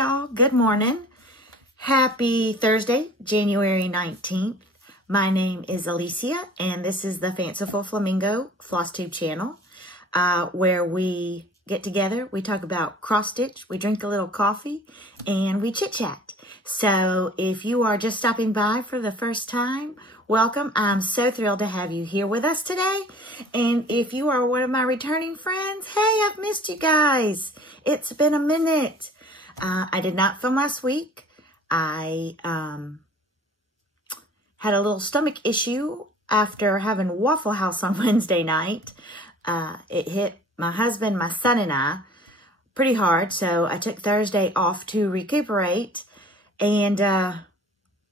y'all. Good morning. Happy Thursday, January 19th. My name is Alicia, and this is the Fanciful Flamingo Flosstube channel, where we get together, we talk about cross-stitch, we drink a little coffee, and we chit-chat. So if you are just stopping by for the first time, welcome. I'm so thrilled to have you here with us today. And if you are one of my returning friends, hey, I've missed you guys. It's been a minute. I did not film last week. I had a little stomach issue after having Waffle House on Wednesday night. It hit my husband, my son, and I pretty hard. So I took Thursday off to recuperate. And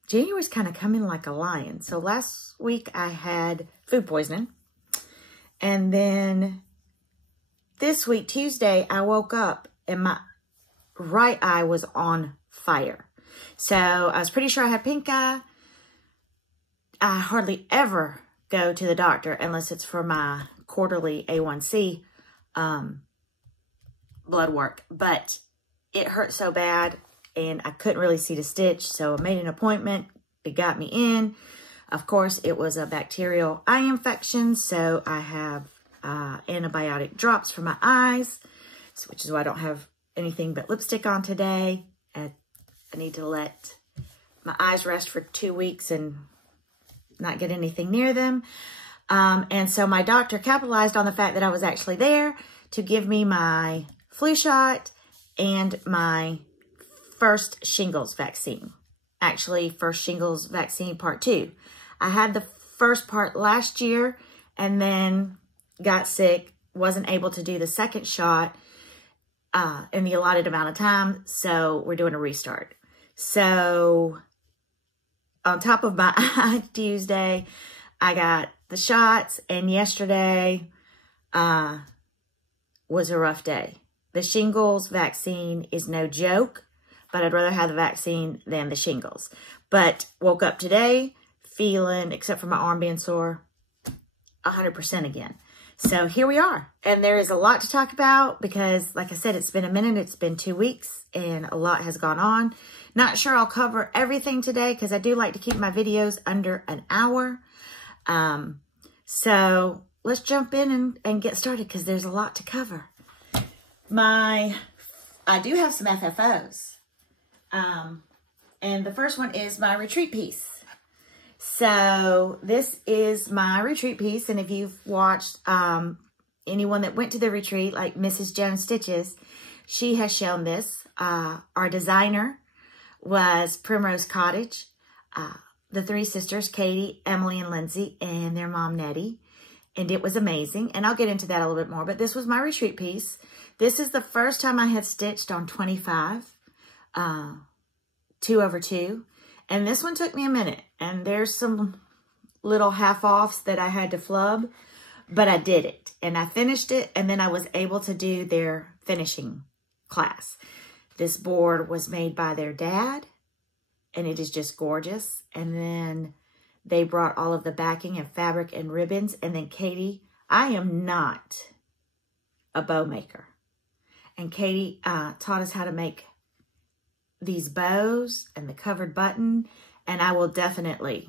January's kind of coming like a lion. So last week I had food poisoning. And then this week, Tuesday, I woke up and my right eye was on fire. So I was pretty sure I had pink eye. I hardly ever go to the doctor unless it's for my quarterly A1C blood work. But it hurt so bad and I couldn't really see the stitch. So I made an appointment. It got me in. Of course, it was a bacterial eye infection. So I have antibiotic drops for my eyes, which is why I don't have anything but lipstick on today. I need to let my eyes rest for 2 weeks and not get anything near them. And so my doctor capitalized on the fact that I was actually there to give me my flu shot and my first shingles vaccine. Actually, first shingles vaccine part 2. I had the first part last year and then got sick, wasn't able to do the second shot in the allotted amount of time, so we're doing a restart. So on top of my eye Tuesday, I got the shots, and yesterday was a rough day. The shingles vaccine is no joke, but I'd rather have the vaccine than the shingles. But woke up today feeling, except for my arm being sore, 100% again. So here we are. And there is a lot to talk about because, like I said, it's been a minute. It's been 2 weeks and a lot has gone on. Not sure I'll cover everything today because I do like to keep my videos under an hour. So let's jump in and get started because there's a lot to cover. I do have some FFOs. And the first one is my retreat piece. So this is my retreat piece. And if you've watched anyone that went to the retreat, like Mrs. Jones Stitches, she has shown this. Our designer was Primrose Cottage. The 3 sisters, Katie, Emily, and Lindsay, and their mom, Nettie. And it was amazing. And I'll get into that a little bit more. But this was my retreat piece. This is the first time I had stitched on 25, 2/2. And this one took me a minute. And there's some little half-offs that I had to flub. But I did it. And I finished it. And then I was able to do their finishing class. This board was made by their dad. And it is just gorgeous. And then they brought all of the backing and fabric and ribbons. And then Katie, I am not a bow maker. And Katie taught us how to make these bows and the covered button. And I will definitely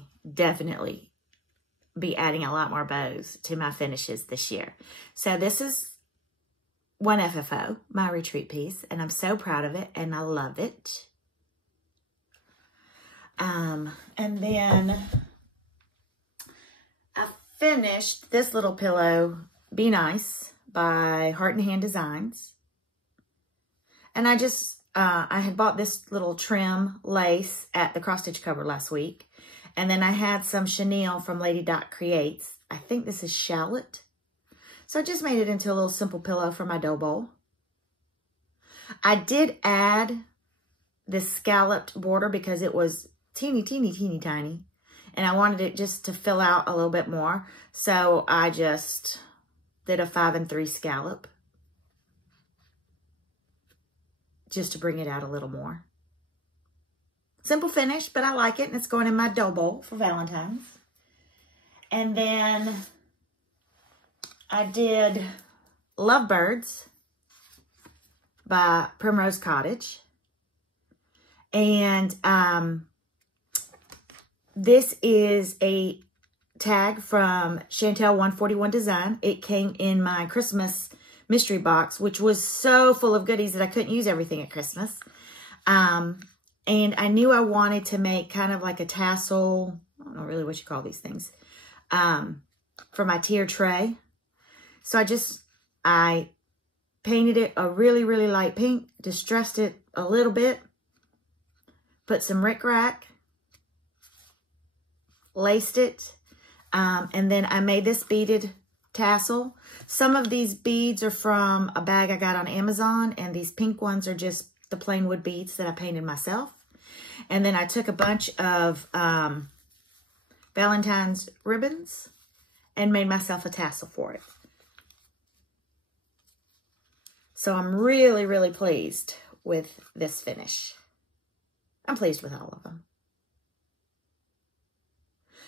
be adding a lot more bows to my finishes this year. So this is one FFO, my retreat piece. And I'm so proud of it. And I love it. And then I finished this little pillow, Be Nice, by Heart and Hand Designs. And I had bought this little trim lace at the cross stitch cupboard last week. And then I had some chenille from Lady Dot Creates. I think this is shallot. So I just made it into a little simple pillow for my dough bowl. I did add this scalloped border because it was teeny tiny. And I wanted it just to fill out a little bit more. So I just did a 5 3 scallop. Just to bring it out a little more. Simple finish, but I like it. And it's going in my dough bowl for Valentine's. And then I did Lovebirds by Primrose Cottage. And this is a tag from Chantel 141 Design. It came in my Christmas mystery box, which was so full of goodies that I couldn't use everything at Christmas. And I knew I wanted to make kind of like a tassel, I don't know really what you call these things, for my tier tray. So I painted it a really, really light pink, distressed it a little bit, put some rickrack, laced it, and then I made this beaded tassel. Some of these beads are from a bag I got on Amazon, and these pink ones are just the plain wood beads that I painted myself. And then I took a bunch of Valentine's ribbons and made myself a tassel for it. So I'm really, really pleased with this finish. I'm pleased with all of them.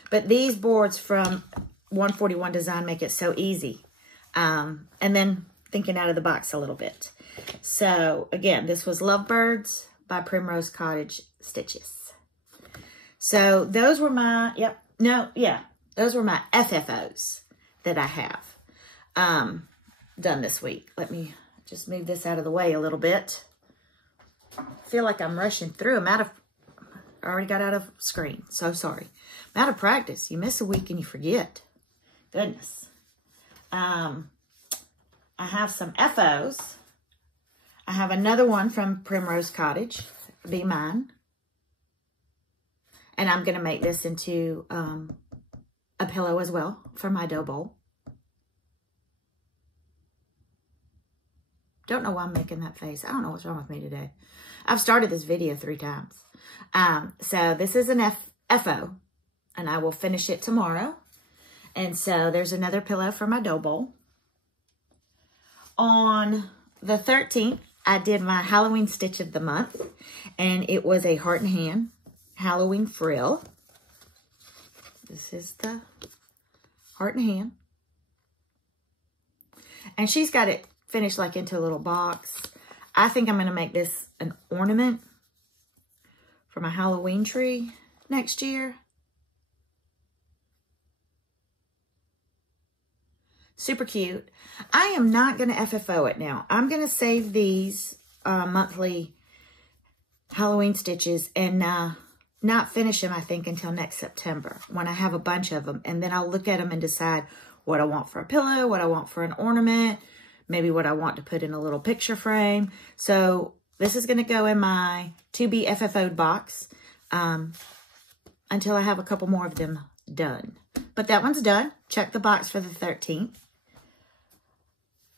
But these boards from 141 Design make it so easy. And then thinking out of the box a little bit. So again, this was Lovebirds by Primrose Cottage Stitches. So those were my, those were my FFOs that I have done this week. Let me just move this out of the way a little bit. I feel like I'm rushing through. I already got out of screen. So sorry. I'm out of practice. You miss a week and you forget. Goodness. I have some FOs. I have another one from Primrose Cottage. Be Mine. And I'm going to make this into a pillow as well for my dough bowl. Don't know why I'm making that face. I don't know what's wrong with me today. I've started this video 3 times. So this is an FO, and I will finish it tomorrow. And so there's another pillow for my dough bowl. On the 13th, I did my Halloween stitch of the month, and it was a heart and hand Halloween frill. This is the heart and hand. And she's got it finished like into a little box. I think I'm going to make this an ornament for my Halloween tree next year. Super cute. I am not going to FFO it now. I'm going to save these monthly Halloween stitches and not finish them, I think, until next September when I have a bunch of them. And then I'll look at them and decide what I want for a pillow, what I want for an ornament, maybe what I want to put in a little picture frame. So this is going to go in my to be FFO'd box until I have a couple more of them done. But that one's done. Check the box for the 13th.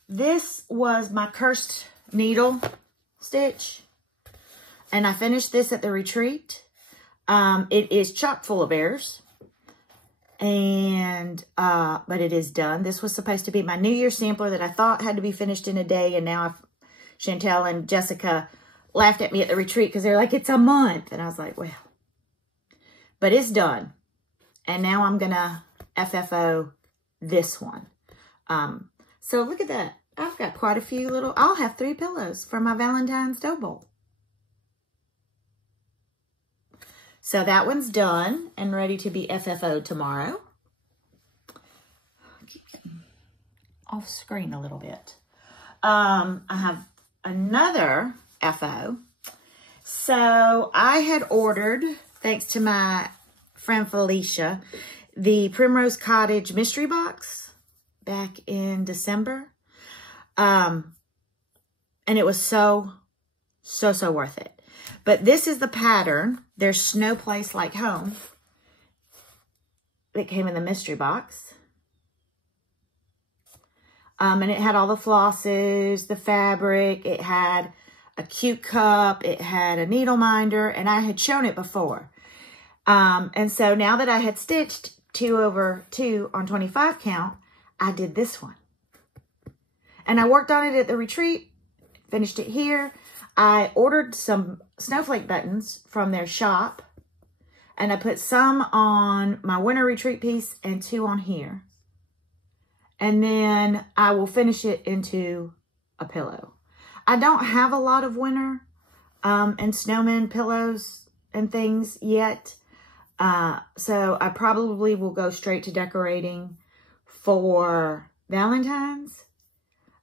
This was my cursed needle stitch. And I finished this at the retreat. It is chock full of errors. And, but it is done. This was supposed to be my New Year's sampler that I thought had to be finished in a day. And now Chantel and Jessica laughed at me at the retreat because they're like, it's a month. And I was like, well, but it's done. And now I'm going to FFO this one. So look at that. I've got quite a few little, I'll have 3 pillows for my Valentine's dough bowl. So that one's done and ready to be FFO'd tomorrow. I keep getting off screen a little bit. I have another FO. So I had ordered, thanks to my friend Felicia, the Primrose Cottage mystery box back in December. And it was so worth it. But this is the pattern. There's Snow Place Like Home that came in the mystery box. And it had all the flosses, the fabric. It had a cute cup. It had a needle minder. And I had shown it before. And so now that I had stitched 2/2 on 25 count, I did this one. And I worked on it at the retreat, finished it here. I ordered some snowflake buttons from their shop. And I put some on my winter retreat piece and 2 on here. And then I will finish it into a pillow. I don't have a lot of winter. and snowman pillows and things yet. So I probably will go straight to decorating for Valentine's.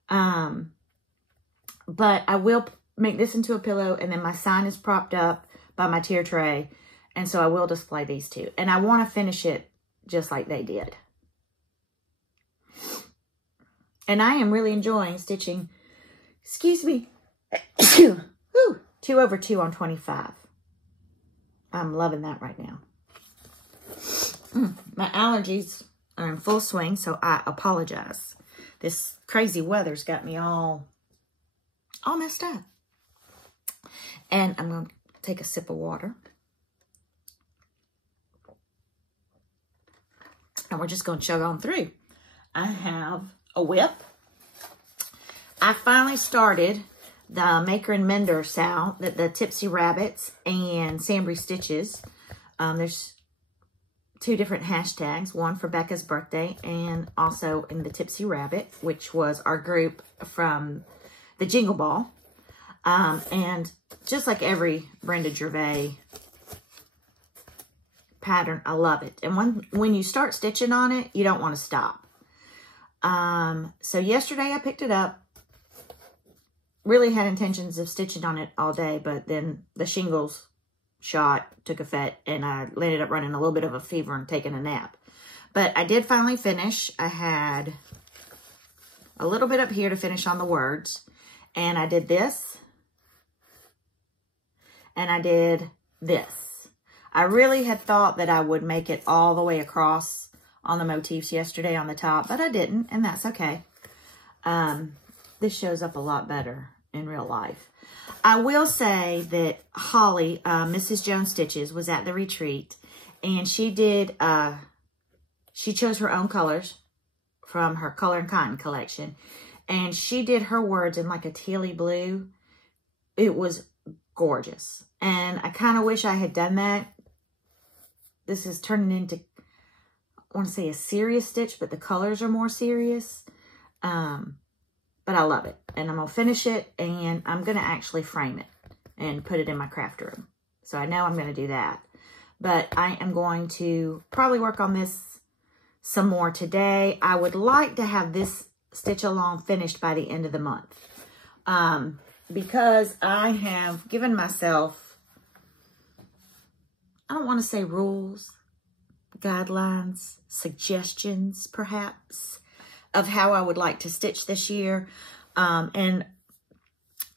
But I will make this into a pillow, and then my sign is propped up by my tier tray. And so I will display these two. And I want to finish it just like they did. And I am really enjoying stitching, excuse me, 2 over 2 on 25. I'm loving that right now. My allergies are in full swing, so I apologize. This crazy weather's got me all messed up. And I'm going to take a sip of water. And we're just going to chug on through. I have a whip. I finally started the Maker and Mender Sal, the Tipsy Rabbits and Sambry Stitches. There's 2 different hashtags, one for Becca's birthday and also in the Tipsy Rabbit, which was our group from the Jingle Ball. And just like every Brenda Gervais pattern, I love it. And when you start stitching on it, you don't want to stop. So yesterday I picked it up. Really had intentions of stitching on it all day, but then the shingles shot, took a fit, and I ended up running a little bit of a fever and taking a nap. But I did finally finish. I had a little bit up here to finish on the words, and I did this, and I did this. I really had thought that I would make it all the way across on the motifs yesterday on the top, but I didn't, and that's okay. This shows up a lot better in real life. I will say that Holly, Mrs. Jones Stitches, was at the retreat, and she did, she chose her own colors from her Color and Cotton collection, and she did her words in like a tealy blue. It was gorgeous, and I kind of wish I had done that. This is turning into, I want to say a serious stitch, but the colors are more serious. But I love it, and I'm going to finish it, and I'm going to actually frame it and put it in my craft room. So I know I'm going to do that. But I am going to probably work on this some more today. I would like to have this stitch along finished by the end of the month. Because I have given myself, I don't want to say rules, guidelines, suggestions perhaps, of how I would like to stitch this year. And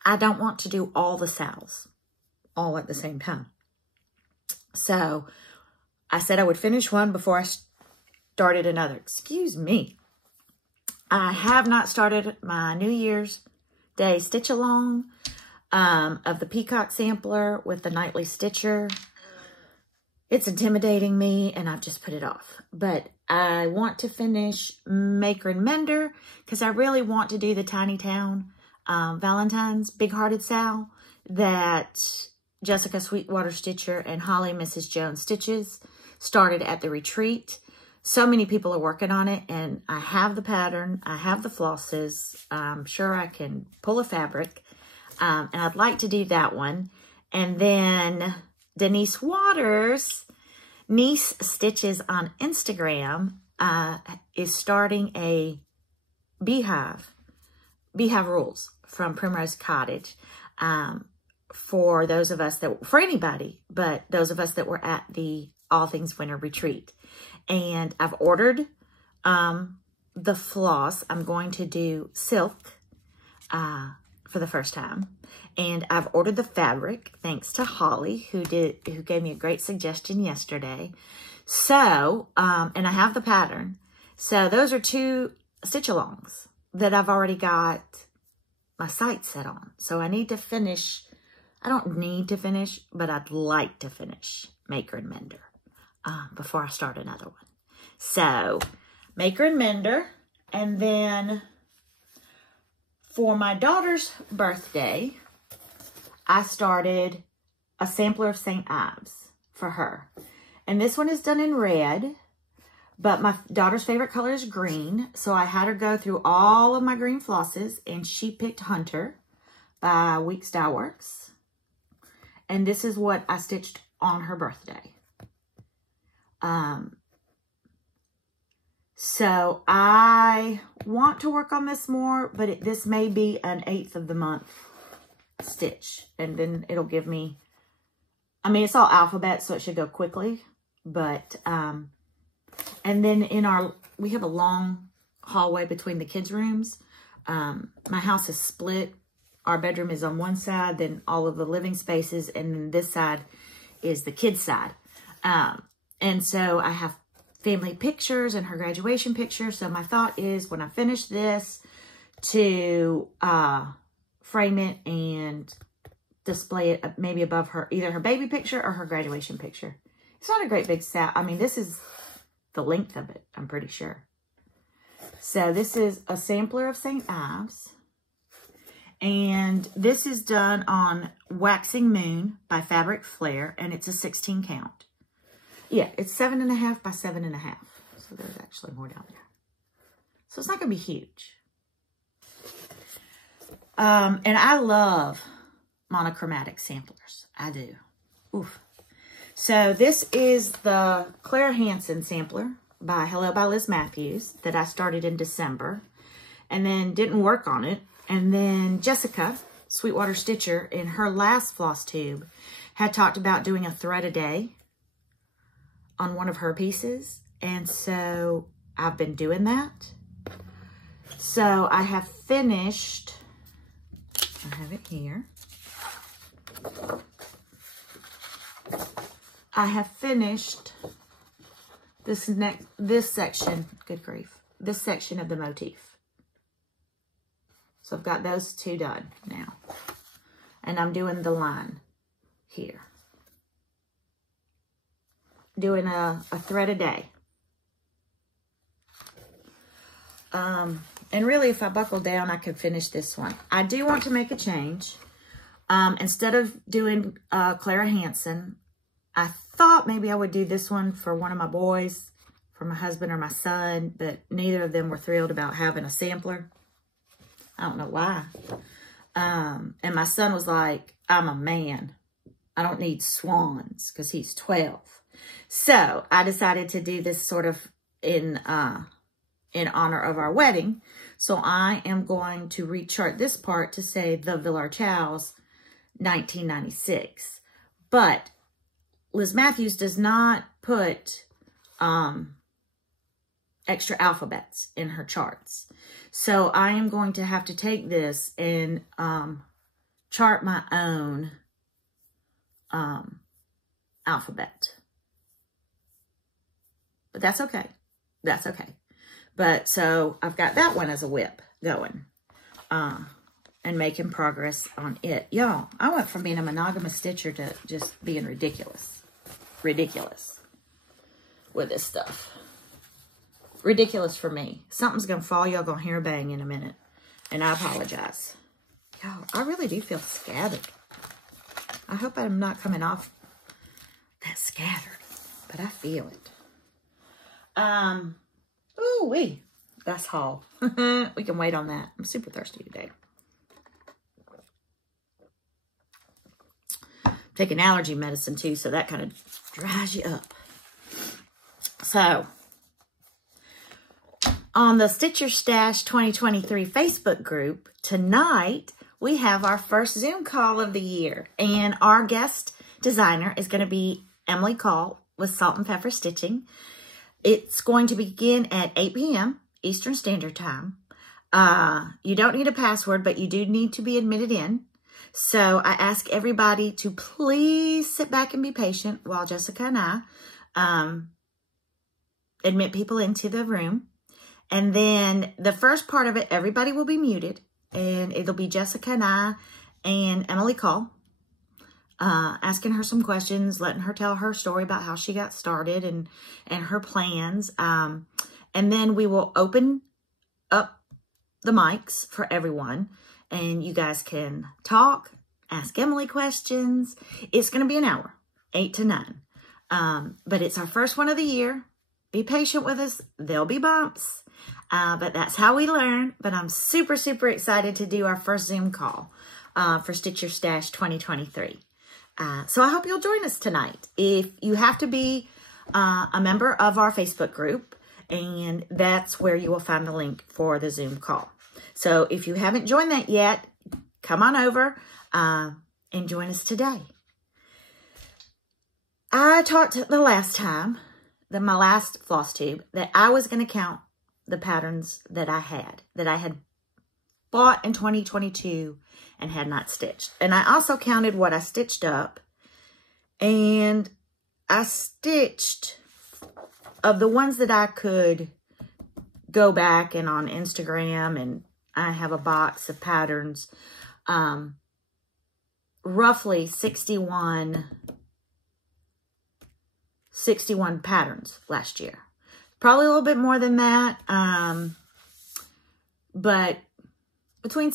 I don't want to do all the sals all at the same time. So I said I would finish one before I started another. Excuse me. I have not started my New Year's Day stitch along of the Peacock Sampler with the Nightly Stitcher. It's intimidating me, and I've just put it off. But I want to finish Maker and Mender because I really want to do the Tiny Town Valentine's Big Hearted Sal that Jessica Sweetwater Stitcher and Holly Mrs. Jones Stitches started at the retreat. So many people are working on it, and I have the pattern. I have the flosses. I'm sure I can pull a fabric, and I'd like to do that one. And then Denise Waters, Niece Stitches on Instagram, is starting a beehive rules from Primrose Cottage for those of us that, for anybody, but those of us that were at the All Things Winter Retreat. And I've ordered the floss. I'm going to do silk for the first time. And I've ordered the fabric, thanks to Holly, who gave me a great suggestion yesterday. So, and I have the pattern. So those are 2 stitch-alongs that I've already got my sights set on. So I need to finish, I don't need to finish, but I'd like to finish Maker and Mender before I start another one. So, Maker and Mender, and then for my daughter's birthday, I started a sampler of St. Ives for her. And this one is done in red, but my daughter's favorite color is green. So I had her go through all of my green flosses, and she picked Hunter by Week Style Works. And this is what I stitched on her birthday. So I want to work on this more, but this may be an 1/8 of the month stitch. And then it'll give me, I mean, it's all alphabet, so it should go quickly. But, and then we have a long hallway between the kids' rooms. My house is split. Our bedroom is on one side, then all of the living spaces, and then this side is the kids' side. And so I have family pictures and her graduation picture. So my thought is when I finish this to frame it and display it maybe above her, either her baby picture or her graduation picture. It's not a great big set. I mean, this is the length of it, I'm pretty sure. So this is a sampler of St. Ives. And this is done on Waxing Moon by Fabric Flair, and it's a 16 count. Yeah, it's 7.5 by 7.5. So there's actually more down there. So it's not going to be huge. And I love monochromatic samplers. I do. Oof. So this is the Claire Hansen sampler by Hello by Liz Matthews that I started in December and then didn't work on it. And then Jessica, Sweetwater Stitcher, in her last Flosstube, had talked about doing a thread a day on one of her pieces. And so I've been doing that. So I have finished, I have it here. I have finished this section, good grief, this section of the motif. So I've got those two done now. And I'm doing the line here. Doing a thread a day. And really, if I buckle down, I could finish this one. I do want to make a change. Instead of doing Clara Hansen, I thought maybe I would do this one for one of my boys, for my husband or my son, but neither of them were thrilled about having a sampler. I don't know why. And my son was like, I'm a man. I don't need swans, because he's 12. So I decided to do this sort of in honor of our wedding. So I am going to rechart this part to say the Villarchals 1996. But Liz Matthews does not put extra alphabets in her charts. So I am going to have to take this and chart my own alphabet. But that's okay. That's okay. But so I've got that one as a whip going and making progress on it. Y'all, I went from being a monogamous stitcher to just being ridiculous. Ridiculous with this stuff. Ridiculous for me. Something's going to fall. Y'all going to hear a bang in a minute. And I apologize. Y'all, I really do feel scattered. I hope I'm not coming off that scattered. But I feel it. Ooh-wee. That's haul. We can wait on that. I'm super thirsty today. Taking allergy medicine too, so that kind of dries you up. So, on the Stitch Your Stash 2023 Facebook group, tonight we have our first Zoom call of the year. And our guest designer is going to be Emily Call with Salt and Pepper Stitching. It's going to begin at 8 p.m. Eastern Standard Time. You don't need a password, but you do need to be admitted in. So I ask everybody to please sit back and be patient while Jessica and I admit people into the room. And then the first part of it, everybody will be muted. And it'll be Jessica and I and Emily Call. Asking her some questions, letting her tell her story about how she got started and her plans. And then we will open up the mics for everyone. And you guys can talk, ask Emily questions. It's going to be an hour, 8 to 9. But it's our first one of the year. Be patient with us. There'll be bumps. But that's how we learn. But I'm super, super excited to do our first Zoom call for Stitch Your Stash 2023. So I hope you'll join us tonight. If you have to be a member of our Facebook group, and that's where you will find the link for the Zoom call. So if you haven't joined that yet, come on over and join us today. I talked the last time, my last Flosstube, that I was going to count the patterns that I had bought in 2022 and had not stitched. And I also counted what I stitched up, and I stitched, of the ones that I could go back and on Instagram, and I have a box of patterns, roughly 61 patterns last year. Probably a little bit more than that, but between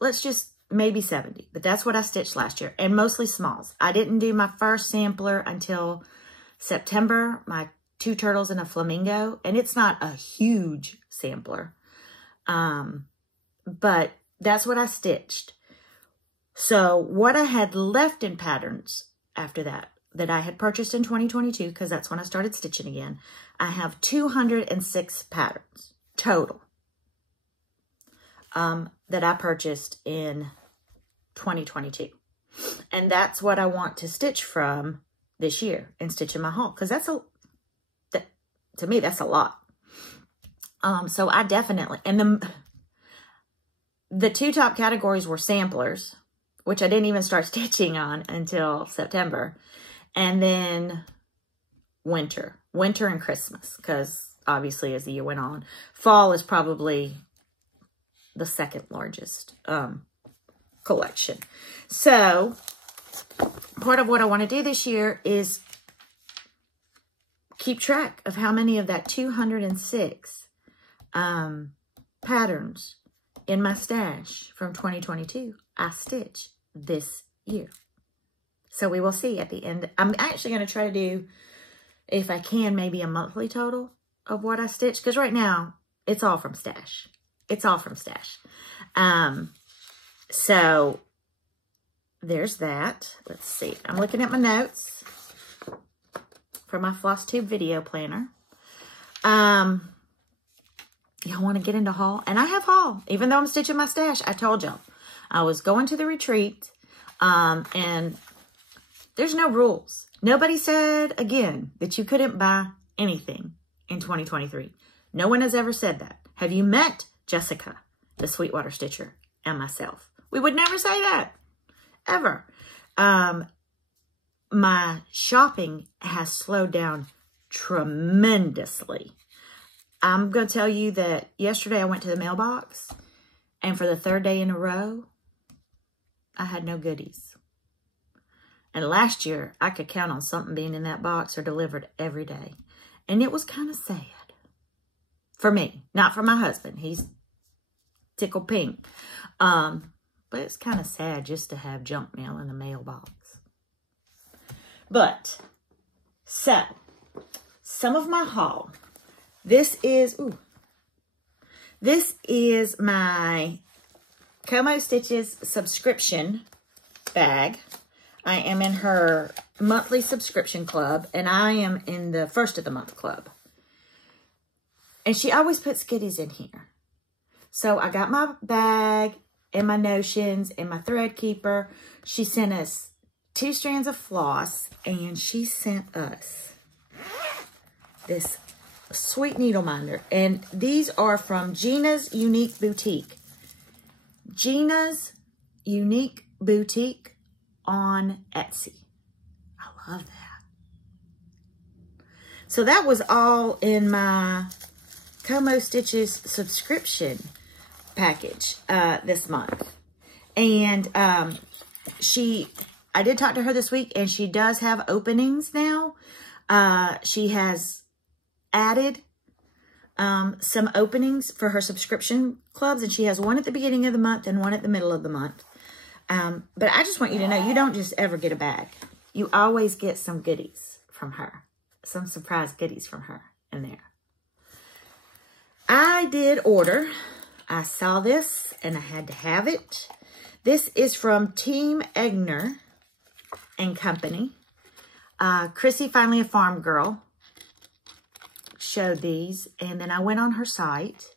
let's just maybe 70, but that's what I stitched last year, and mostly smalls. I didn't do my first sampler until September, my 2 turtles and a flamingo, and it's not a huge sampler, but that's what I stitched. So what I had left in patterns after that I had purchased in 2022, because that's when I started stitching again, I have 206 patterns total that I purchased in 2022. And that's what I want to stitch from this year and stitch in my haul, because to me, that's a lot. So I definitely, and the 2 top categories were samplers, which I didn't even start stitching on until September. And then winter and Christmas, because obviously as the year went on, fall is probably the second largest collection. So part of what I want to do this year is keep track of how many of that 206 patterns in my stash from 2022 I stitch this year. So we will see at the end. I'm actually going to try to do, if I can, maybe a monthly total of what I stitch, because right now it's all from stash. It's all from stash. So there's that. Let's see. I'm looking at my notes for my Flosstube video planner. Y'all want to get into haul? And I have haul, even though I'm stitching my stash. I told y'all I was going to the retreat, and there's no rules. Nobody said, again, that you couldn't buy anything in 2023. No one has ever said that. Have you met Jessica, the Sweetwater Stitcher, and myself? We would never say that, ever. My shopping has slowed down tremendously. I'm going to tell you that yesterday I went to the mailbox, and for the 3rd day in a row, I had no goodies. And last year, I could count on something being in that box or delivered every day. And it was kind of sad. For me, not for my husband. He's tickled pink. But it's kind of sad just to have junk mail in the mailbox. But, so, some of my haul. This is my Como Stitches subscription bag. I am in her monthly subscription club, and I am in the first of the month club. And she always puts goodies in here. So I got my bag and my notions and my thread keeper. She sent us 2 strands of floss, and she sent us this sweet needle minder. And these are from Gina's Unique Boutique. Gina's Unique Boutique on Etsy. I love that. So that was all in my Como Stitches subscription package this month. And I did talk to her this week, and she does have openings now. She has added some openings for her subscription clubs, and she has one at the beginning of the month and one at the middle of the month. But I just want you to know, you don't just ever get a bag. You always get some goodies from her. Some surprise goodies from her in there. I did order. I saw this and I had to have it. This is from Team Egner. and Company. Chrissy, Finally a Farm Girl, showed these. And then I went on her site.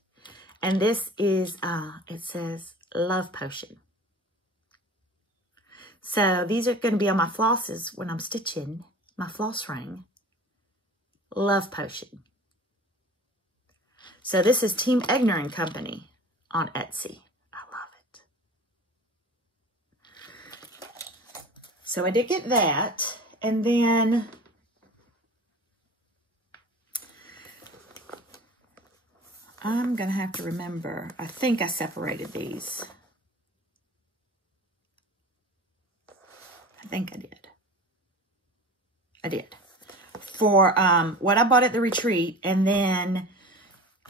And this is, it says Love Potion. So these are going to be on my flosses when I'm stitching my floss ring. Love Potion. So this is Team Egner and Company on Etsy. I love it. So I did get that. And then I'm going to have to remember. I think I separated these. I think I did. I did. For what I bought at the retreat. And then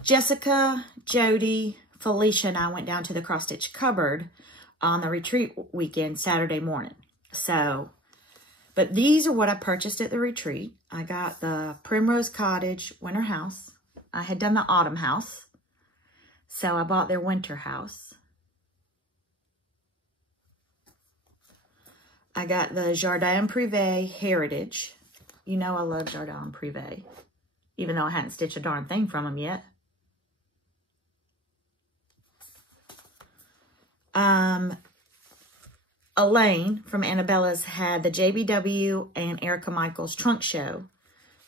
Jessica, Jody, Felicia, and I went down to the cross stitch cupboard on the retreat weekend, Saturday morning. So, but these are what I purchased at the retreat. I got the Primrose Cottage Winter House. I had done the Autumn House. So I bought their Winter House. I got the Jardin Privé Heritage. You know I love Jardin Privé, even though I hadn't stitched a darn thing from them yet. Elaine from Annabella's had the JBW and Erica Michaels trunk show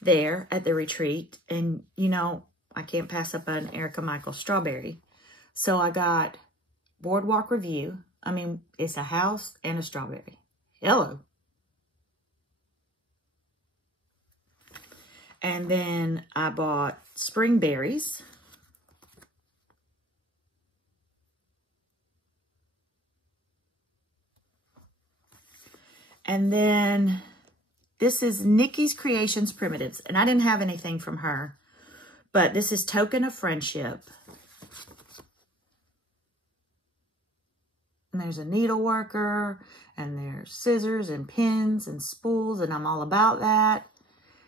there at the retreat. And, you know, I can't pass up an Erica Michaels strawberry. So I got Boardwalk Review. I mean, it's a house and a strawberry. Hello. And then I bought Spring Berries. And then this is Nikki's Creations Primitives. And I didn't have anything from her. But this is Token of Friendship. And there's a needle worker. And there's scissors and pins and spools. And I'm all about that.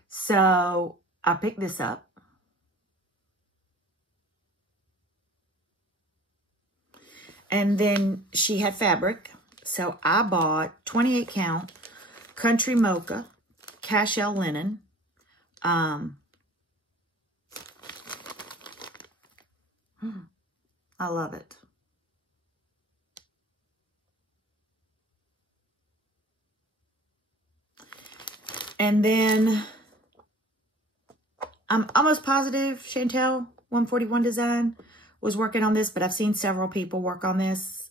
So I picked this up. And then she had fabric. So I bought 28 count Country Mocha Cashel linen. I love it. And then I'm almost positive Chantel 141 Design was working on this, but I've seen several people work on this.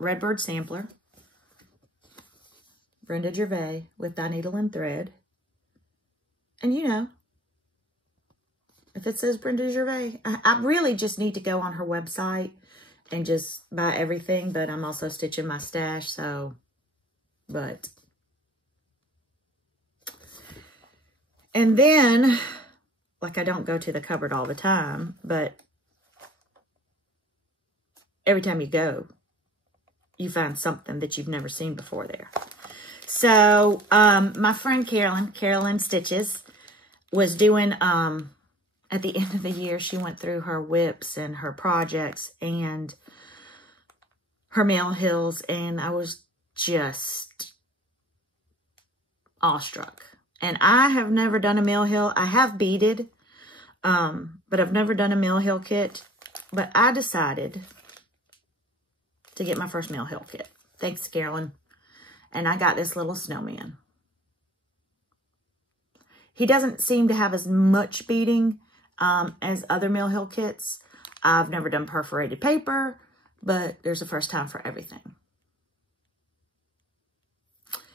Redbird Sampler. Brenda Gervais with Thy Needle and Thread. And you know, if it says Brenda Gervais, I really just need to go on her website and just buy everything, but I'm also stitching my stash, so, but. And then, like I don't go to the cupboard all the time, but every time you go, you find something that you've never seen before there. So, my friend Carolyn Stitches, was doing, at the end of the year, she went through her whips and her projects and her mail hills, and I was just awestruck. And I have never done a mail hill. I have beaded, but I've never done a mail hill kit. But I decided to get my first mail hill kit. Thanks, Carolyn. And I got this little snowman. He doesn't seem to have as much beading as other mail hill kits. I've never done perforated paper, but there's a first time for everything.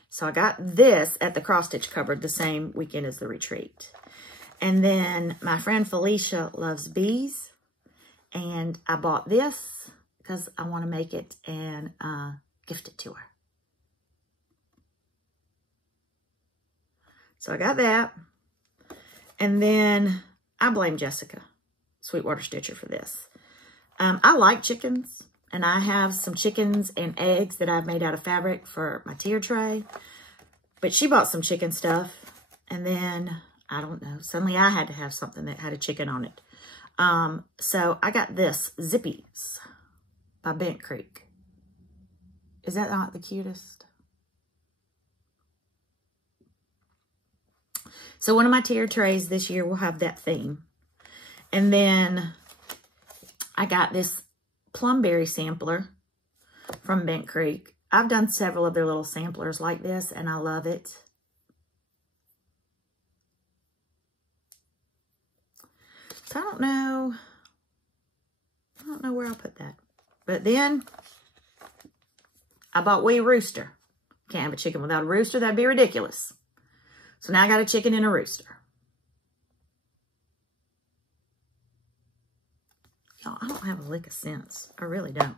So I got this at the cross stitch cupboard the same weekend as the retreat. And then my friend Felicia loves bees. And I bought this because I want to make it and gift it to her. So I got that. And then I blame Jessica, Sweetwater Stitcher, for this. I like chickens. And I have some chickens and eggs that I've made out of fabric for my tier tray. But she bought some chicken stuff. And then, I don't know, suddenly I had to have something that had a chicken on it. So I got this, Zippies by Bent Creek. Is that not the cutest? So one of my tier trays this year will have that theme. And then I got this plumberry sampler from Bent Creek. I've done several of their little samplers like this, and I love it. So I don't know where I'll put that. But then I bought Wee Rooster. Can't have a chicken without a rooster. That'd be ridiculous. So now I got a chicken and a rooster. Y'all, I don't have a lick of sense. I really don't.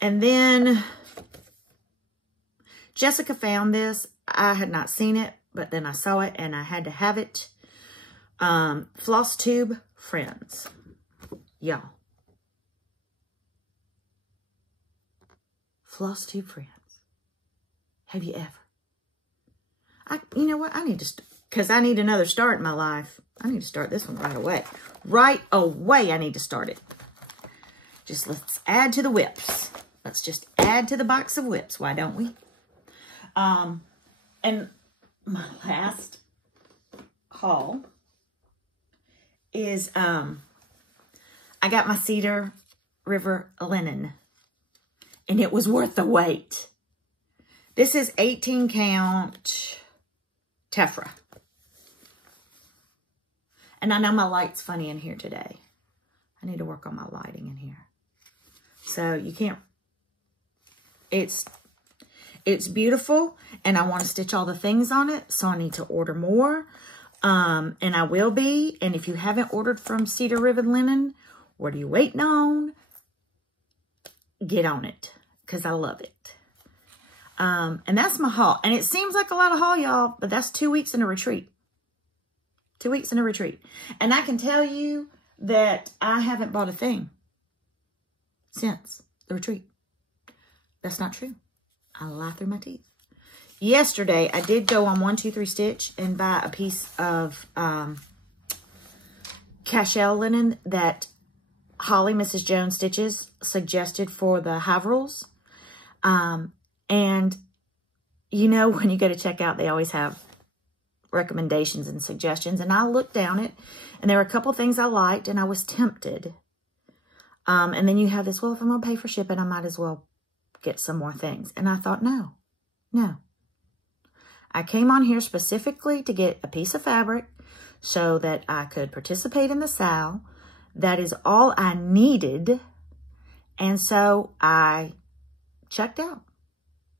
And then Jessica found this. I had not seen it, but then I saw it and I had to have it. Flosstube Friends. Y'all. Flosstube Friends. Have you ever? You know what? I need to, because I need another start in my life. I need to start this one right away. Right away, I need to start it. Just let's add to the whips. Let's just add to the box of whips. Why don't we? And my last haul is, I got my Cedar River linen. And it was worth the wait. This is 18 count Tephra. And I know my light's funny in here today. I need to work on my lighting in here. So you can't, it's beautiful, and I want to stitch all the things on it, so I need to order more. And I will be. And if you haven't ordered from Cedar River Linen, what are you waiting on? Get on it, because I love it. And that's my haul. And it seems like a lot of haul, y'all, but that's 2 weeks in a retreat. 2 weeks in a retreat. And I can tell you that I haven't bought a thing since the retreat. That's not true. I lie through my teeth. Yesterday, I did go on 1-2-3 Stitch and buy a piece of cashel linen that Holly, Mrs. Jones Stitches, suggested for the Haverals. And, you know, when you go to checkout, they always have recommendations and suggestions. And I looked down it, and there were a couple things I liked, and I was tempted. And then you have this, well, if I'm going to pay for shipping, I might as well get some more things. And I thought, no. I came on here specifically to get a piece of fabric so that I could participate in the sale. That is all I needed. And so I checked out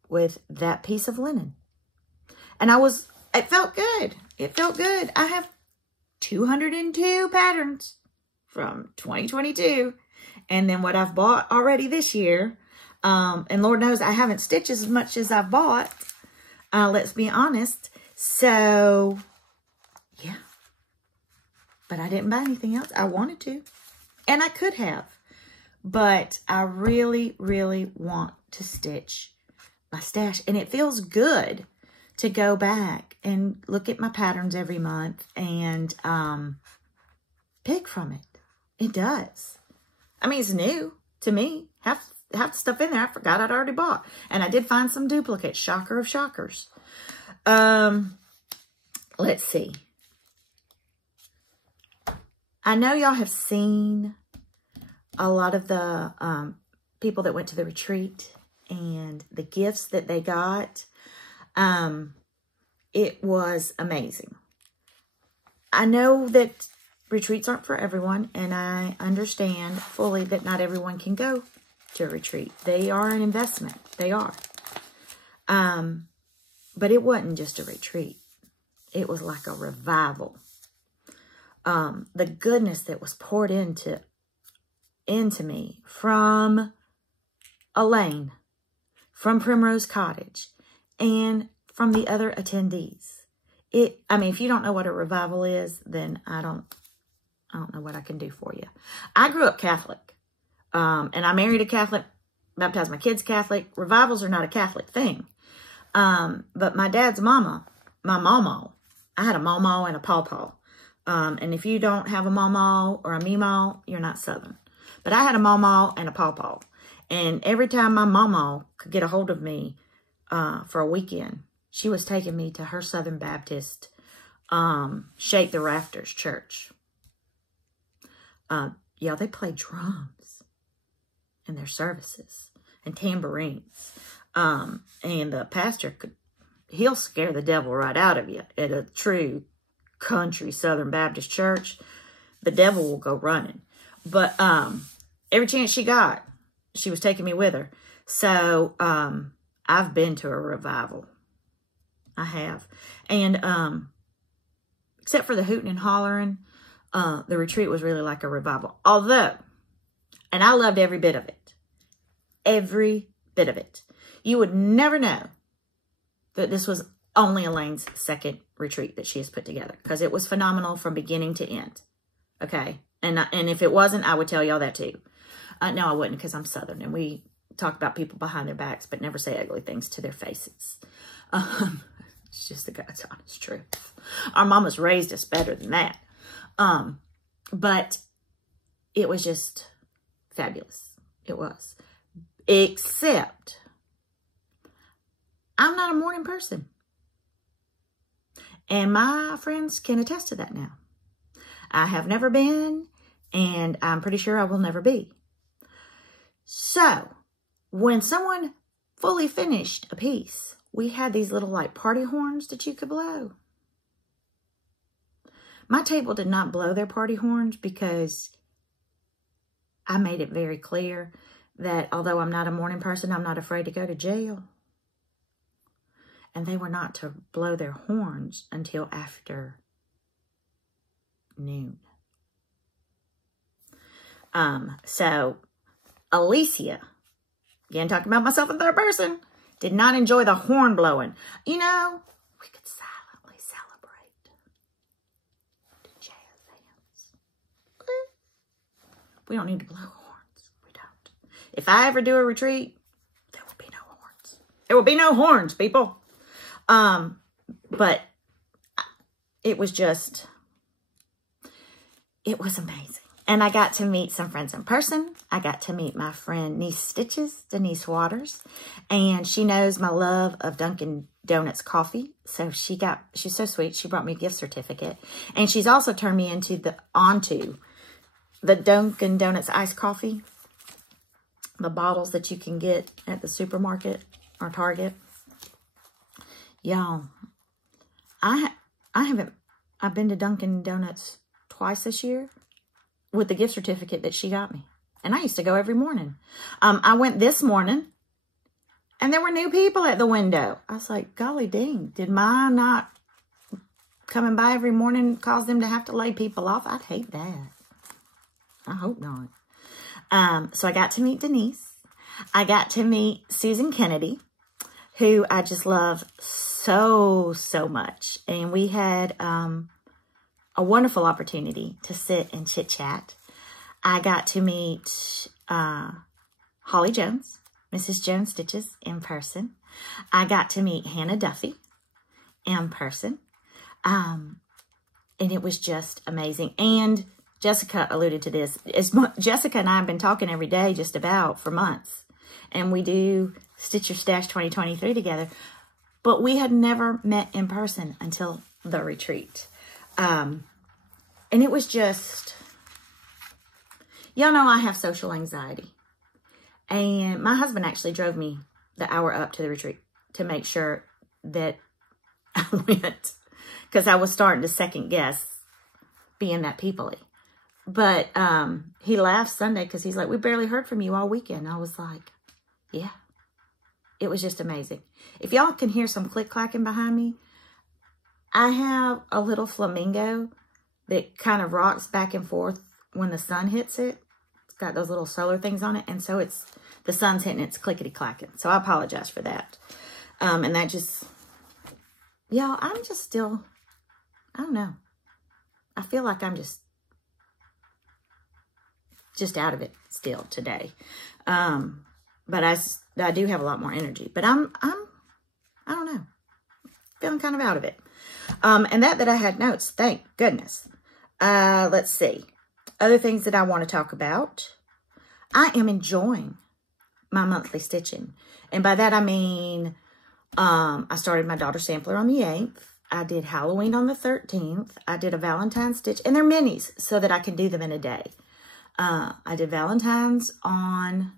with that piece of linen. And it felt good. It felt good. I have 202 patterns from 2022. And then what I've bought already this year. And Lord knows I haven't stitched as much as I've bought. Let's be honest. So, yeah. But I didn't buy anything else. I wanted to. And I could have. But I really, really want to stitch my stash. And it feels good to go back and look at my patterns every month and pick from it. It does. I mean, it's new to me. Half the stuff in there I forgot I'd already bought. And I did find some duplicates. Shocker of shockers. Let's see. I know y'all have seen a lot of the people that went to the retreat and the gifts that they got. It was amazing. I know that retreats aren't for everyone, and I understand fully that not everyone can go to a retreat. They are an investment. They are. But it wasn't just a retreat. It was like a revival. The goodness that was poured into me from Elaine, from Primrose Cottage, and from the other attendees. I mean, if you don't know what a revival is, then I don't know what I can do for you. I grew up Catholic, and I married a Catholic, baptized my kids Catholic. Revivals are not a Catholic thing. But my dad's mama, my mama, I had a mama and a pawpaw. And if you don't have a mama or a meemaw, you're not Southern. But I had a mama and a pawpaw. And every time my mama could get a hold of me for a weekend, she was taking me to her Southern Baptist Shake the Rafters Church. Yeah, they play drums in their services and tambourines. And the pastor he'll scare the devil right out of you. At a true country Southern Baptist church, the devil will go running. But every chance she got, she was taking me with her. So I've been to a revival. I have. And except for the hooting and hollering, the retreat was really like a revival. Although, and I loved every bit of it. Every bit of it. You would never know that this was only Elaine's second retreat that she has put together, because it was phenomenal from beginning to end. Okay? And if it wasn't, I would tell y'all that too. No, I wouldn't, because I'm Southern, and we talk about people behind their backs, but never say ugly things to their faces. It's just the God's honest truth. Our mamas raised us better than that. But it was just fabulous. It was. Except, I'm not a morning person. And my friends can attest to that now. I have never been, and I'm pretty sure I will never be. So, when someone fully finished a piece, we had these little like party horns that you could blow. My table did not blow their party horns because I made it very clear that although I'm not a morning person, I'm not afraid to go to jail. And they were not to blow their horns until after noon. So Alicia, again talking about myself in third person, did not enjoy the horn blowing. You know, we could silently celebrate the jazz hands. We don't need to blow horns. We don't. If I ever do a retreat, there will be no horns. There will be no horns, people. But it was amazing. And I got to meet some friends in person. I got to meet my friend Niece Stitches, Denise Waters, and she knows my love of Dunkin' Donuts coffee. So she's so sweet. She brought me a gift certificate, and she's also turned me onto the Dunkin' Donuts iced coffee, the bottles that you can get at the supermarket or Target. Y'all, I've been to Dunkin' Donuts twice this year with the gift certificate that she got me. And I used to go every morning. I went this morning, and there were new people at the window. I was like, golly dang, did my not coming by every morning cause them to have to lay people off? I'd hate that. I hope not. So I got to meet Denise. I got to meet Susan Kennedy, who I just love so much. And we had a wonderful opportunity to sit and chit-chat. I got to meet Holly Jones, Mrs. Jones Stitches, in person. I got to meet Hannah Duffy in person. And it was just amazing. And Jessica alluded to this. Jessica and I have been talking every day just about for months. And we do Stitch Your Stash 2023 together. But we had never met in person until the retreat. And it was just, y'all know I have social anxiety. And my husband actually drove me the hour up to the retreat to make sure that I went. Because I was starting to second guess being that people-y. But he laughed Sunday because he's like, we barely heard from you all weekend. I was like, yeah. It was just amazing. If y'all can hear some click-clacking behind me, I have a little flamingo that kind of rocks back and forth when the sun hits it. It's got those little solar things on it. And so the sun's hitting, it's clickety-clacking. So I apologize for that. And that just, y'all, I'm just still, I don't know. I feel like I'm just out of it still today. But I do have a lot more energy. But I don't know. Feeling kind of out of it. And that I had notes. Thank goodness. Let's see. Other things that I want to talk about. I am enjoying my monthly stitching. And by that I mean, I started my daughter sampler on the 8th. I did Halloween on the 13th. I did a Valentine's stitch, and they're minis so that I can do them in a day. I did Valentine's on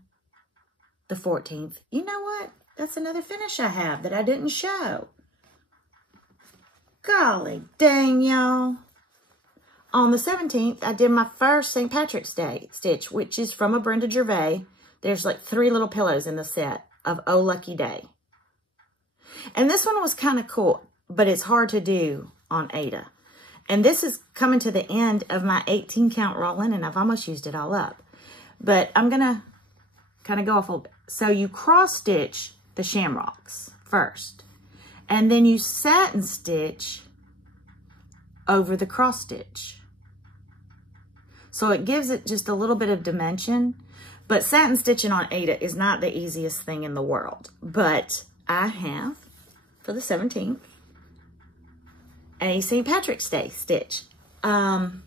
the 14th. You know what? That's another finish I have that I didn't show. Golly dang, y'all. On the 17th, I did my first St. Patrick's Day stitch, which is from a Brenda Gervais. There's like 3 little pillows in the set of Oh Lucky Day. And this one was kind of cool, but it's hard to do on Ada. And this is coming to the end of my 18 count roll-in, and I've almost used it all up. But I'm going to kind of go off a little bit. So you cross stitch the shamrocks first, and then you satin stitch over the cross stitch. So it gives it just a little bit of dimension, but satin stitching on Ada is not the easiest thing in the world. But I have, for the 17th, a St. Patrick's Day stitch. And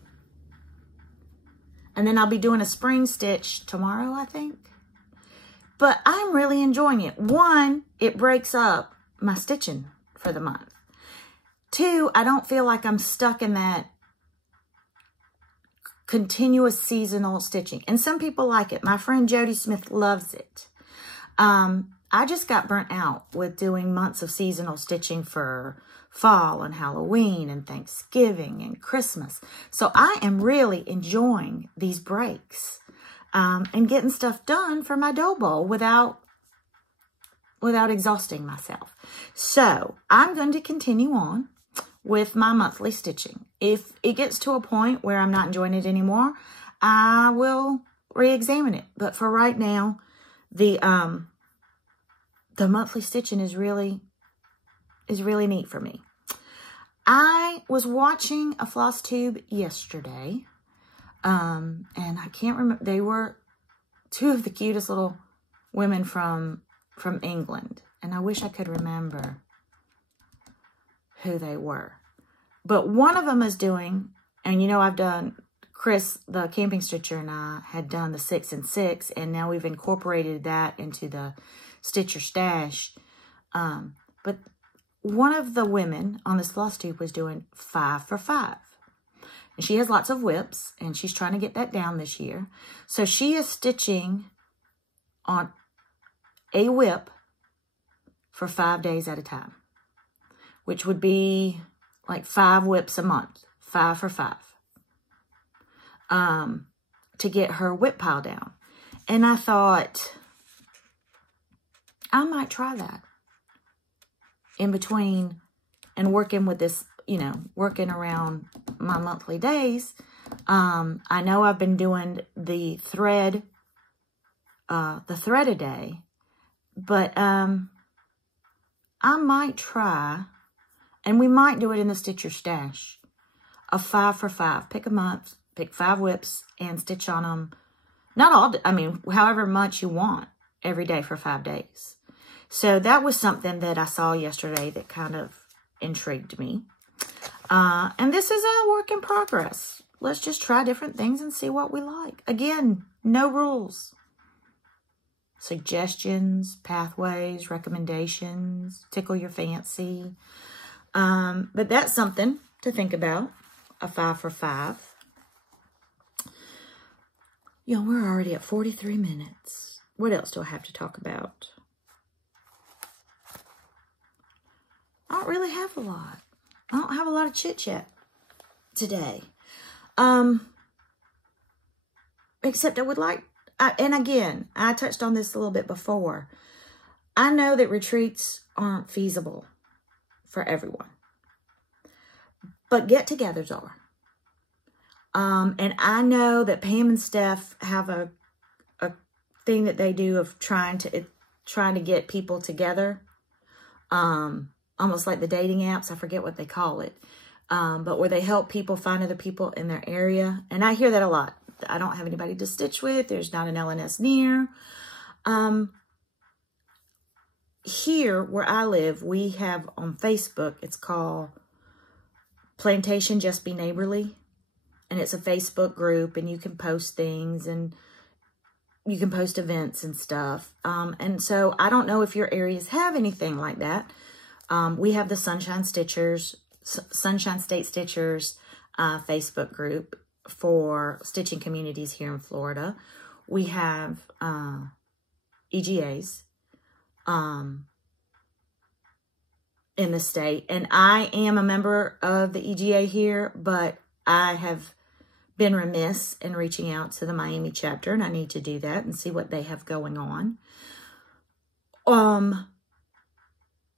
then I'll be doing a spring stitch tomorrow, I think. But I'm really enjoying it. 1, it breaks up my stitching for the month. 2, I don't feel like I'm stuck in that continuous seasonal stitching. And some people like it. My friend Jody Smith loves it. I just got burnt out with doing months of seasonal stitching for fall and Halloween and Thanksgiving and Christmas. So I am really enjoying these breaks and getting stuff done for my dough bowl without exhausting myself. So I'm going to continue on with my monthly stitching. If it gets to a point where I'm not enjoying it anymore, I will re-examine it. But for right now, the monthly stitching is really neat for me. I was watching a Flosstube yesterday, and I can't remember. They were 2 of the cutest little women from England, and I wish I could remember who they were. But one of them is doing, and you know, I've done, Chris, the camping stitcher, and I had done the 6 and 6, and now we've incorporated that into the Stitcher Stash. But one of the women on this Flosstube was doing 5 for 5. And she has lots of whips, and she's trying to get that down this year. So she is stitching on a whip for 5 days at a time, which would be like 5 whips a month, 5 for 5, to get her whip pile down. And I thought, I might try that in between and working with this, you know, working around my monthly days. I know I've been doing the thread a day, but I might try, and we might do it in the Stitcher Stash, a 5 for 5. Pick a month, pick 5 whips, and stitch on them. Not all, I mean, however much you want every day for 5 days. So that was something that I saw yesterday that kind of intrigued me. And this is a work in progress. Let's just try different things and see what we like. Again, no rules. Suggestions, pathways, recommendations, tickle your fancy. But that's something to think about, a 5 for 5. Yo, we're already at 43 minutes. What else do I have to talk about? I don't really have a lot. I don't have a lot of chit-chat today. Except I would like, and again, I touched on this a little bit before. I know that retreats aren't feasible for everyone, but get-togethers are. And I know that Pam and Steph have a thing that they do of trying to get people together. Almost like the dating apps. I forget what they call it. But where they help people find other people in their area. And I hear that a lot. I don't have anybody to stitch with. There's not an LNS near. Here, where I live, we have on Facebook, it's called Plantation Just Be Neighborly. And it's a Facebook group, and you can post things, and you can post events and stuff. And so I don't know if your areas have anything like that. We have the Sunshine Stitchers. Sunshine State Stitchers Facebook group for stitching communities here in Florida. We have EGAs in the state. And I am a member of the EGA here, but I have been remiss in reaching out to the Miami chapter, and I need to do that and see what they have going on.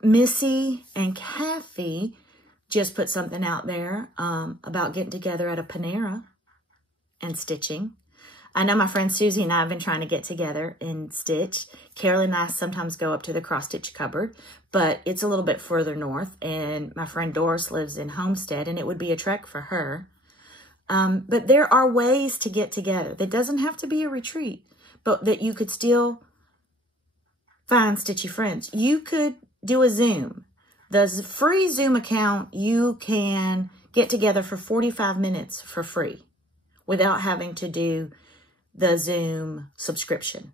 Missy and Kathy just put something out there about getting together at a Panera and stitching. I know my friend Susie and I have been trying to get together and stitch. Carolyn and I sometimes go up to the cross-stitch cupboard, but it's a little bit further north, and my friend Doris lives in Homestead, and it would be a trek for her. But there are ways to get together. That doesn't have to be a retreat, but that you could still find stitchy friends. You could do a Zoom. The free Zoom account, you can get together for 45 minutes for free without having to do the Zoom subscription.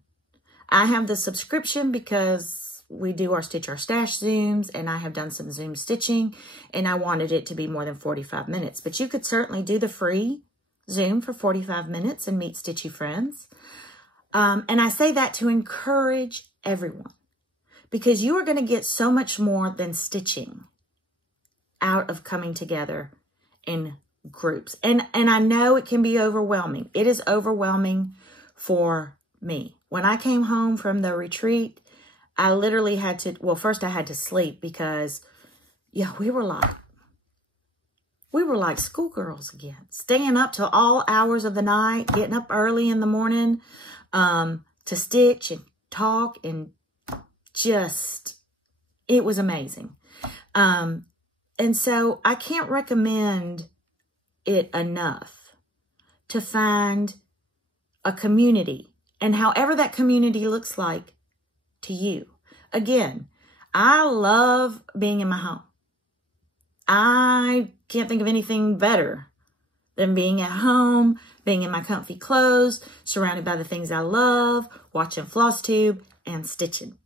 I have the subscription because we do our Stitch Our Stash Zooms, and I have done some Zoom stitching, and I wanted it to be more than 45 minutes. But you could certainly do the free Zoom for 45 minutes and meet stitchy friends. And I say that to encourage everyone, because you are going to get so much more than stitching out of coming together in groups. And I know it can be overwhelming. It is overwhelming for me. When I came home from the retreat, I literally had to, well, first I had to sleep because, yeah, we were like schoolgirls again, staying up till all hours of the night, getting up early in the morning to stitch and talk, and just, it was amazing. And so I can't recommend it enough to find a community, and however that community looks like to you. Again, I love being in my home. I can't think of anything better than being at home, being in my comfy clothes, surrounded by the things I love, watching Flosstube and stitching.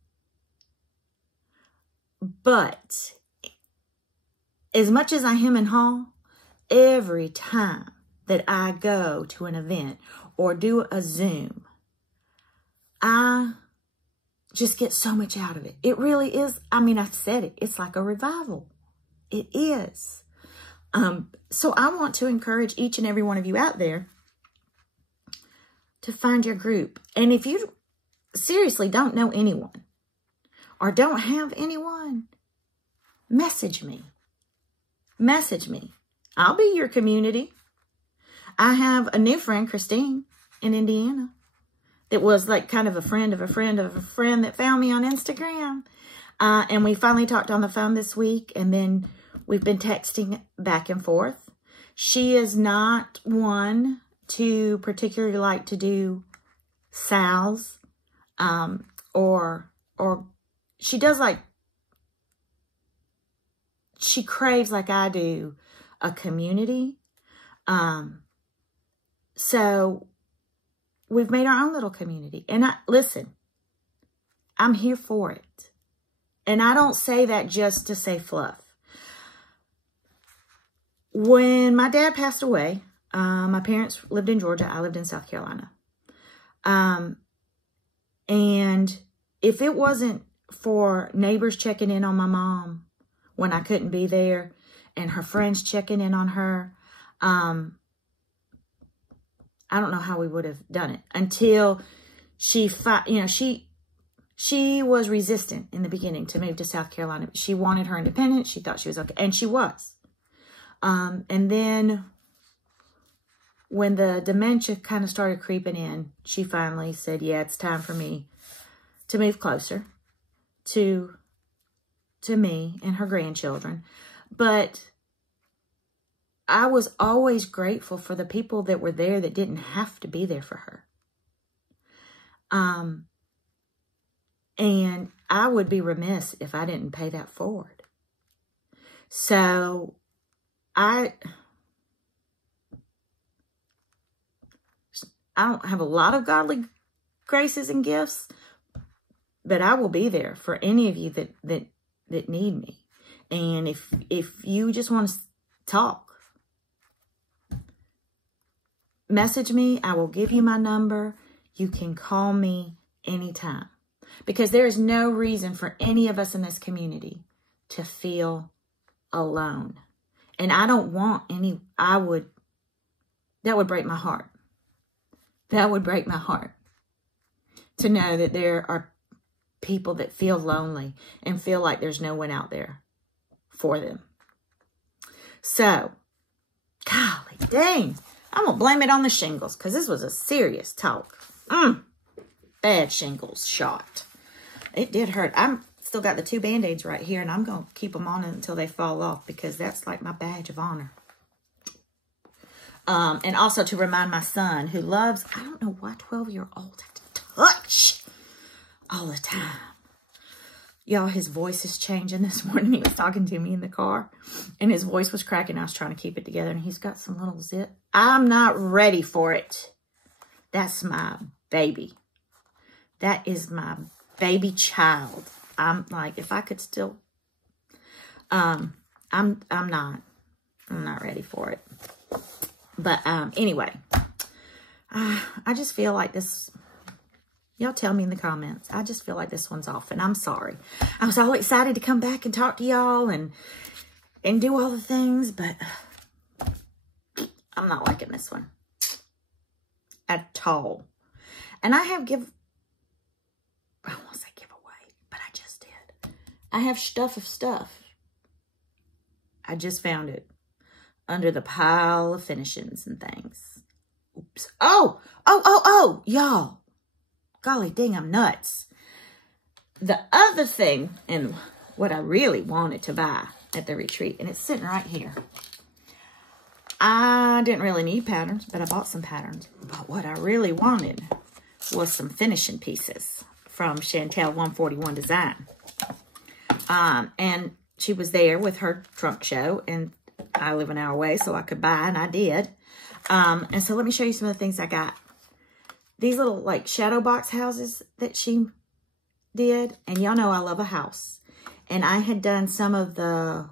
But as much as I hem and haw, every time that I go to an event or do a Zoom, I just get so much out of it. It really is. I mean, I've said it. It's like a revival. It is. So I want to encourage each and every one of you out there to find your group. And if you seriously don't know anyone or don't have anyone, message me. Message me. I'll be your community. I have a new friend, Christine, in Indiana, that was like kind of a friend of a friend of a friend that found me on Instagram. And we finally talked on the phone this week, and then we've been texting back and forth. She is not one to particularly like to do sals, or she does like, she craves like I do a community. So we've made our own little community. And listen, I'm here for it. And I don't say that just to say fluff. When my dad passed away, my parents lived in Georgia. I lived in South Carolina. And if it wasn't for neighbors checking in on my mom when I couldn't be there, and her friends checking in on her, I don't know how we would have done it until she was resistant in the beginning to move to South Carolina. She wanted her independence. She thought she was okay, and she was. And then when the dementia kind of started creeping in, she finally said, yeah, it's time for me to move closer to me and her grandchildren. But I was always grateful for the people that were there that didn't have to be there for her. And I would be remiss if I didn't pay that forward. So I don't have a lot of godly graces and gifts, but I will be there for any of you that need me. And if you just want to talk, message me. I will give you my number. You can call me anytime. Because there is no reason for any of us in this community to feel alone. And I don't want any, that would break my heart. That would break my heart to know that there are people that feel lonely and feel like there's no one out there for them. So, golly dang, I'm going to blame it on the shingles because this was a serious talk. Bad shingles shot. It did hurt. I'm still got the 2 Band-Aids right here, and I'm going to keep them on until they fall off because that's like my badge of honor. And also to remind my son who loves, I don't know why 12-year-olds have to touch all the time. Y'all, his voice is changing. This morning he was talking to me in the car and his voice was cracking. I was trying to keep it together and he's got some little zip. I'm not ready for it. That's my baby. That is my baby child. I'm like, if I could still, I'm not ready for it. But anyway, I just feel like this, y'all tell me in the comments. I just feel like this one's off and I'm sorry. I was all excited to come back and talk to y'all and do all the things, but I'm not liking this one at all. And I have I won't say giveaway, but I just did. I have stuff of stuff. I just found it under the pile of finishings and things. Oops. Oh, y'all. Golly dang, I'm nuts. The other thing, and what I really wanted to buy at the retreat, and it's sitting right here. I didn't really need patterns, but I bought some patterns. But what I really wanted was some finishing pieces from Chantel 141 Design. And she was there with her trunk show, and I live an hour away, so I could buy, and I did. And so let me show you some of the things I got. These little, like, shadow box houses that she did. And y'all know I love a house. And I had done some of the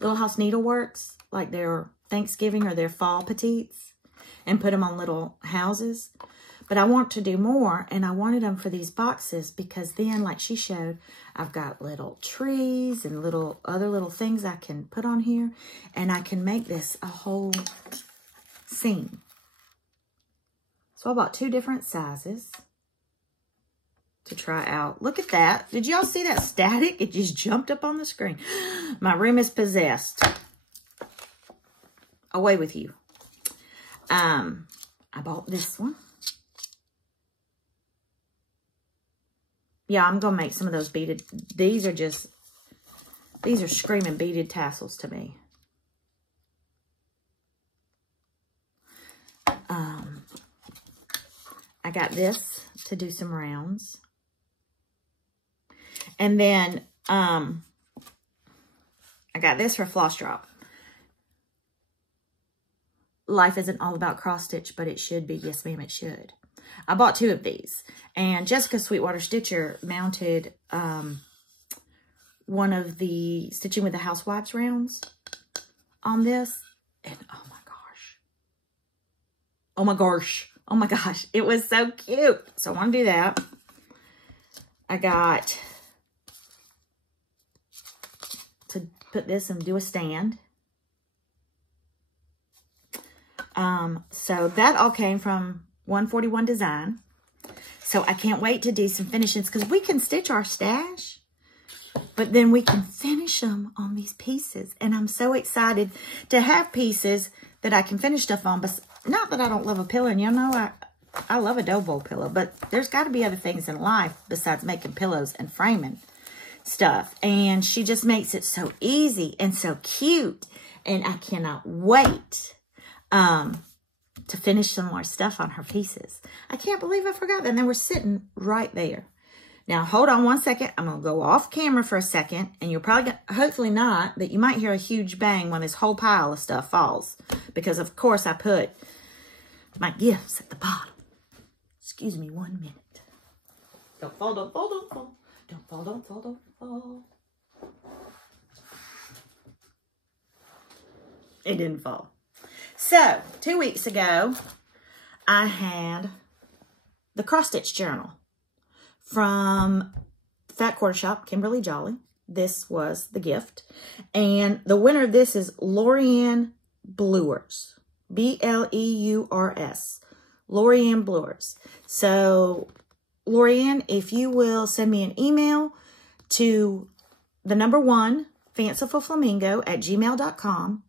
Little House Needleworks, like their Thanksgiving or their fall petites, and put them on little houses. But I want to do more, and I wanted them for these boxes because then, like she showed, I've got little trees and other little things I can put on here, and I can make this a whole scene. So I bought 2 different sizes to try out. Look at that. Did y'all see that static? It just jumped up on the screen. My room is possessed. Away with you. I bought this one. Yeah, I'm going to make some of those beaded. These are screaming beaded tassels to me. I got this to do some rounds. And then I got this for floss drop. Life isn't all about cross stitch, but it should be. Yes, ma'am, it should. I bought 2 of these. And Jessica Sweetwater Stitcher mounted one of the Stitching with the Housewives rounds on this. And oh my gosh. Oh my gosh. Oh my gosh. It was so cute. So I want to do that. I got to put this and do a stand. So that all came from 141 Design. So I can't wait to do some finishings because we can stitch our stash, but then we can finish them on these pieces. And I'm so excited to have pieces that I can finish stuff on. But not that I don't love a pillow. And you know, I love a dough bowl pillow, but there's got to be other things in life besides making pillows and framing stuff. And she just makes it so easy and so cute. And I cannot wait to finish some more stuff on her pieces. I can't believe I forgot that. And they were sitting right there. Now, hold on one second. I'm going to go off camera for a second. And you're probably going to, hopefully not, but you might hear a huge bang when this whole pile of stuff falls. Because, of course, I put my gifts at the bottom. Excuse me 1 minute. Don't fall, don't fall, don't fall. Don't fall, don't fall, don't fall. It didn't fall. So, 2 weeks ago, I had the cross stitch journal from Fat Quarter Shop, Kimberly Jolly. This was the gift. And the winner of this is Lorianne Blewers. B-L-E-U-R-S. Lorianne Blewers. So, Lorianne, if you will send me an email to the number 1, fancifulflamingo@gmail.com.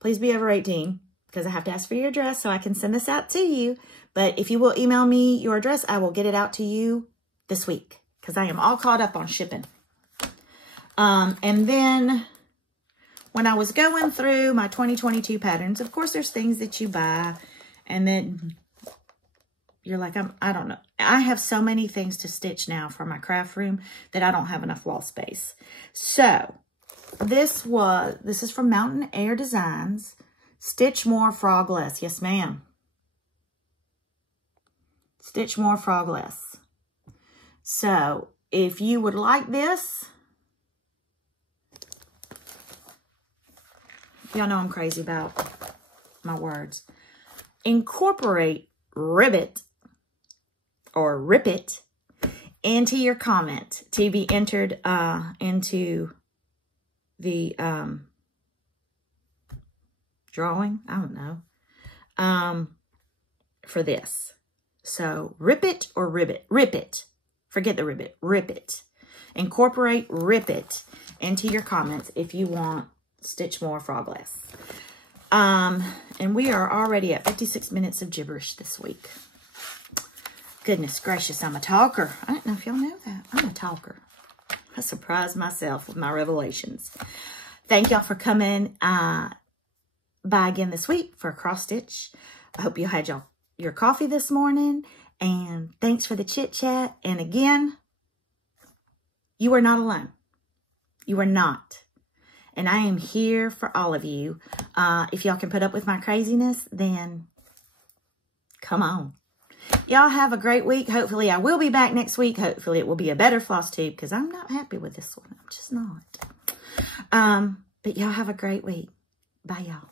Please be over 18 because I have to ask for your address so I can send this out to you. But if you will email me your address, I will get it out to you this week because I am all caught up on shipping. And then when I was going through my 2022 patterns, of course, there's things that you buy and then you're like, I don't know. I have so many things to stitch now for my craft room that I don't have enough wall space. So this is from Mountain Air Designs. Stitch More, Frog Less. Yes, ma'am. Stitch More, Frog Less. So if you would like this, y'all know I'm crazy about my words. Incorporate ribbit or rip it into your comment to be entered into the drawing. I don't know. For this. So rip it or ribbit. Rip it. Forget the ribbit. Rip it. Incorporate rip it into your comments if you want Stitch More, Frog Less. And we are already at 56 minutes of gibberish this week. Goodness gracious, I'm a talker. I don't know if y'all know that. I'm a talker. I surprised myself with my revelations. Thank y'all for coming by again this week for a cross stitch. I hope you had your coffee this morning. And thanks for the chit chat. And again, you are not alone. You are not. And I am here for all of you. If y'all can put up with my craziness, then come on. Y'all have a great week. Hopefully, I will be back next week. Hopefully, it will be a better Flosstube because I'm not happy with this one. I'm just not. But y'all have a great week. Bye, y'all.